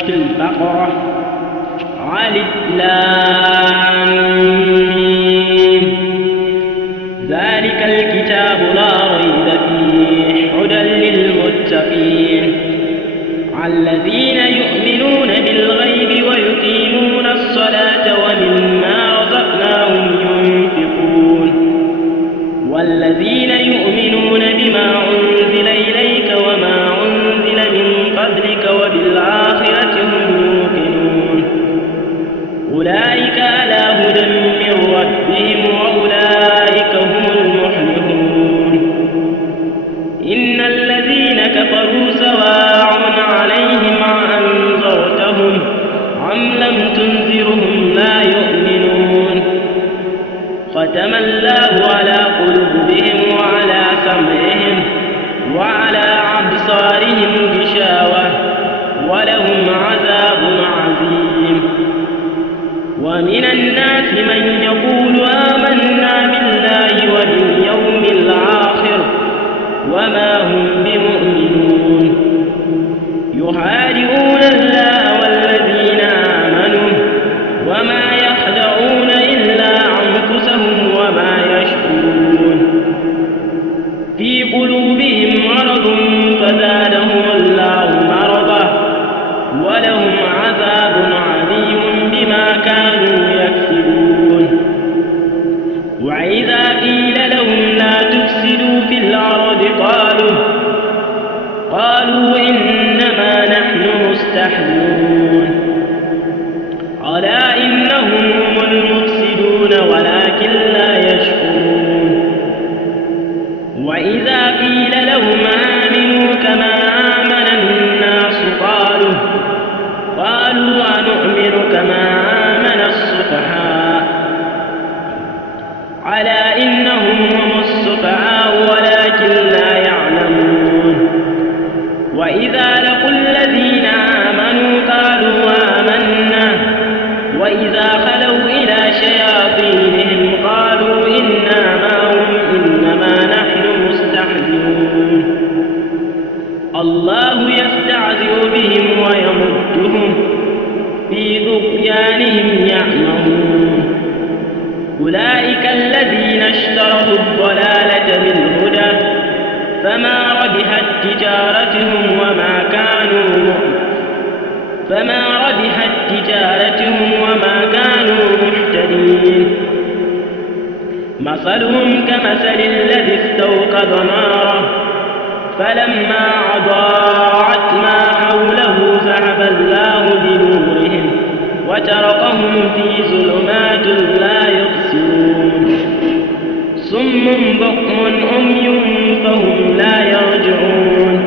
البقرة ألف لام ميم ذلك الكتاب لا ريب فيه هدى للمتقين الذين يؤمنون بالغيب ويقيمون الصلاة ومما رزقناهم ينفقون والذين يؤمنون بما أنزل إليك وما أنزل من قبلك وبالآخرة هم يوقنون أولئك على هدى من ربهم وأولئك هم المفلحون إن الذين كفروا سواء عليهم أأنذرتهم أم لم تنذرهم لا يؤمنون ختم الله على قلوبهم وعلى سمعهم وعلى أبصارهم غشاوة ولهم عذاب عظيم ومن الناس من يقول آمنا بالله وباليوم الآخر وما هم بمؤمنون يحاربون الله والذين آمنوا وما يخدعون إلا أنفسهم وما يشعرون في قلوبهم مرض فزادهم الله مرضا ولهم عذاب عظيم بما كانوا يكسبون وإذا قيل لهم لا تفسدوا في الأرض قالوا إنما نحن مستحيون ألا إنهم هم المفسدون ولكن لا يشكرون وإذا قيل لهم آمنوا كما آمن الناس قالوا أنؤمن كما آمن السفهاء ألا إنهم هم السفهاء ولكن لا يعلمون وإذا لقوا الذين آمنوا قالوا آمنا وإذا خلوا إلى شياطينهم قالوا إنا معهم إنما نحن مستهزئون الله يستهزئ بهم ويمدهم في طغيانهم يعمهون أولئك الذين اشتروا الضلالة بالهدى فما ربحت تجارتهم وما كانوا مهتدين مثلهم كمثل الذي استوقد نارا فلما أضاءت ما حوله ذهب الله بنورهم وتركهم في ظلمات لا يبصرون صم بكم عمي فهم لا يرجعون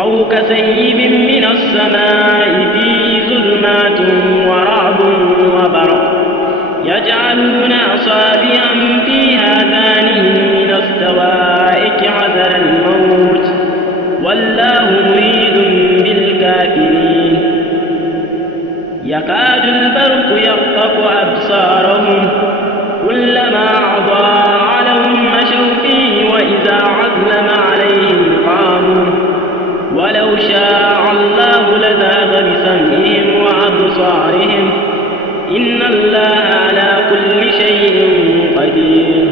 أو كسيب من السماء فيه ظلمات ورعد وبرق يجعلون أصابعهم في آذانهم من الصواعق حذر الموت والله محيط بالكافرين يكاد البرق يخطف أبصارهم كلما أضاء لهم مشوا فيه وإذا أظلم عليهم قاموا ولو شاء الله لذهب بسمعهم وأبصارهم إن الله على كل شيء قدير